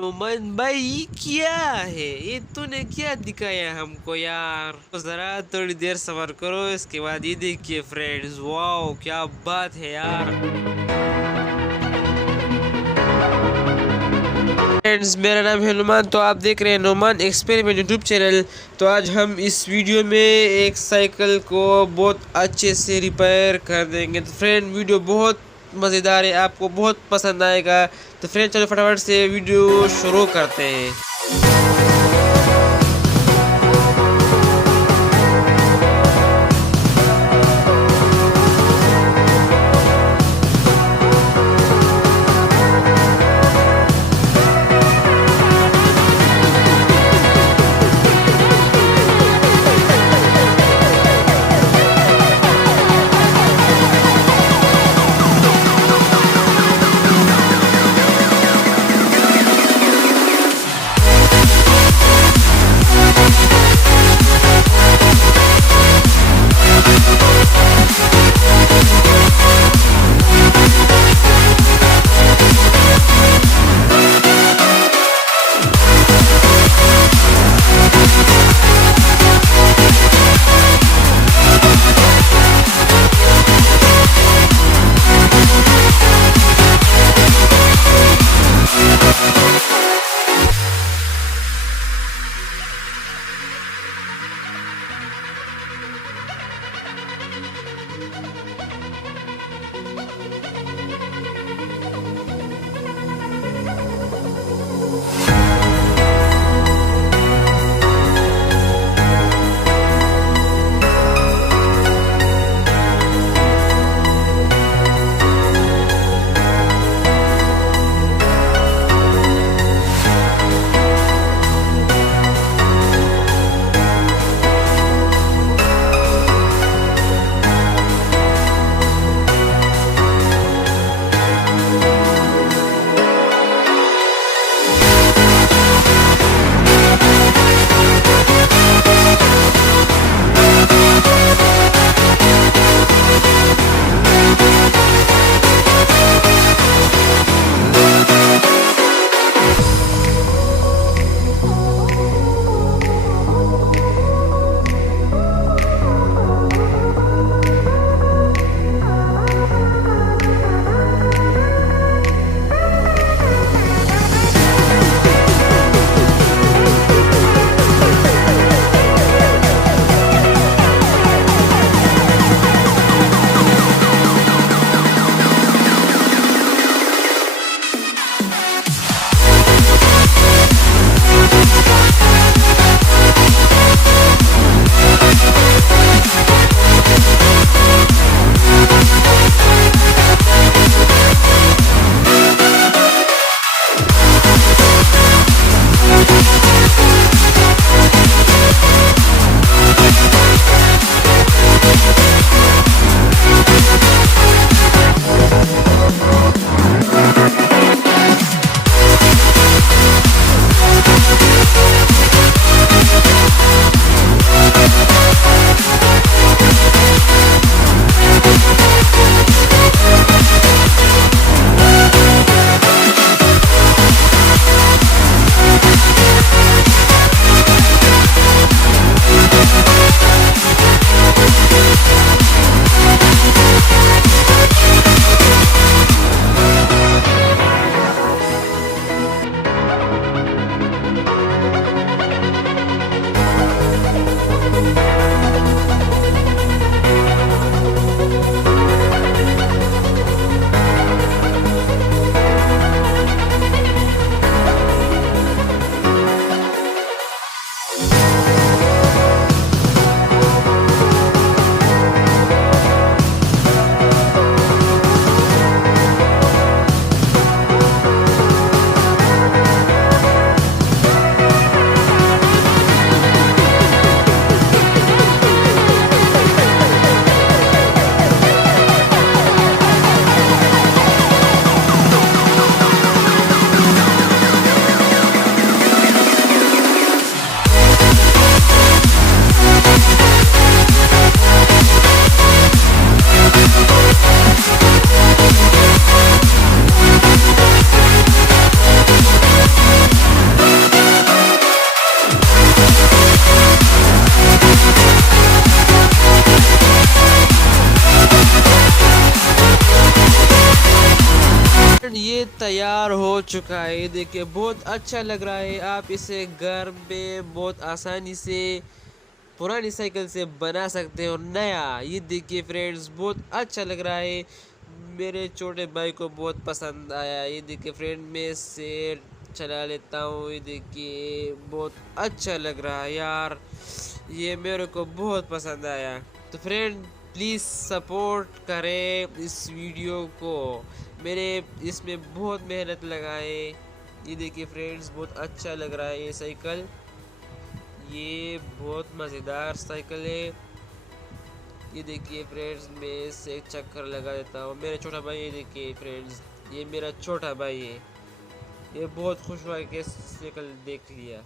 नुमान भाई क्या है ये? तूने क्या दिखाया हमको यार? तो जरा थोड़ी देर सब्र करो, इसके बाद ये देखिए फ्रेंड्स, वाओ क्या बात है यार। फ्रेंड्स मेरा नाम है नुमान, तो आप देख रहे हैं नुमान एक्सपेरिमेंट यूट्यूब चैनल। तो आज हम इस वीडियो में एक साइकिल को बहुत अच्छे से रिपेयर कर देंगे। तो फ्रेंड वीडियो बहुत मज़ेदार है, आपको बहुत पसंद आएगा। तो फ्रेंड चलो फटाफट से वीडियो शुरू करते हैं। चुका है। ये देखिए बहुत अच्छा लग रहा है। आप इसे घर में बहुत आसानी से पुरानी साइकिल से बना सकते हो नया। ये देखिए फ्रेंड्स बहुत अच्छा लग रहा है। मेरे छोटे भाई को बहुत पसंद आया। ये देखिए फ्रेंड मैं इसे चला लेता हूँ। ये देखिए बहुत अच्छा लग रहा है यार, ये मेरे को बहुत पसंद आया। तो फ्रेंड प्लीज़ सपोर्ट करें इस वीडियो को। मेरे इसमें बहुत मेहनत लगा है। ये देखिए फ्रेंड्स बहुत अच्छा लग रहा है ये साइकिल। ये बहुत मज़ेदार साइकिल है। ये देखिए फ्रेंड्स मैं इसे एक चक्कर लगा देता हूँ। मेरा छोटा भाई, ये देखिए फ्रेंड्स ये मेरा छोटा भाई है। ये बहुत खुश हुआ कि साइकिल देख लिया।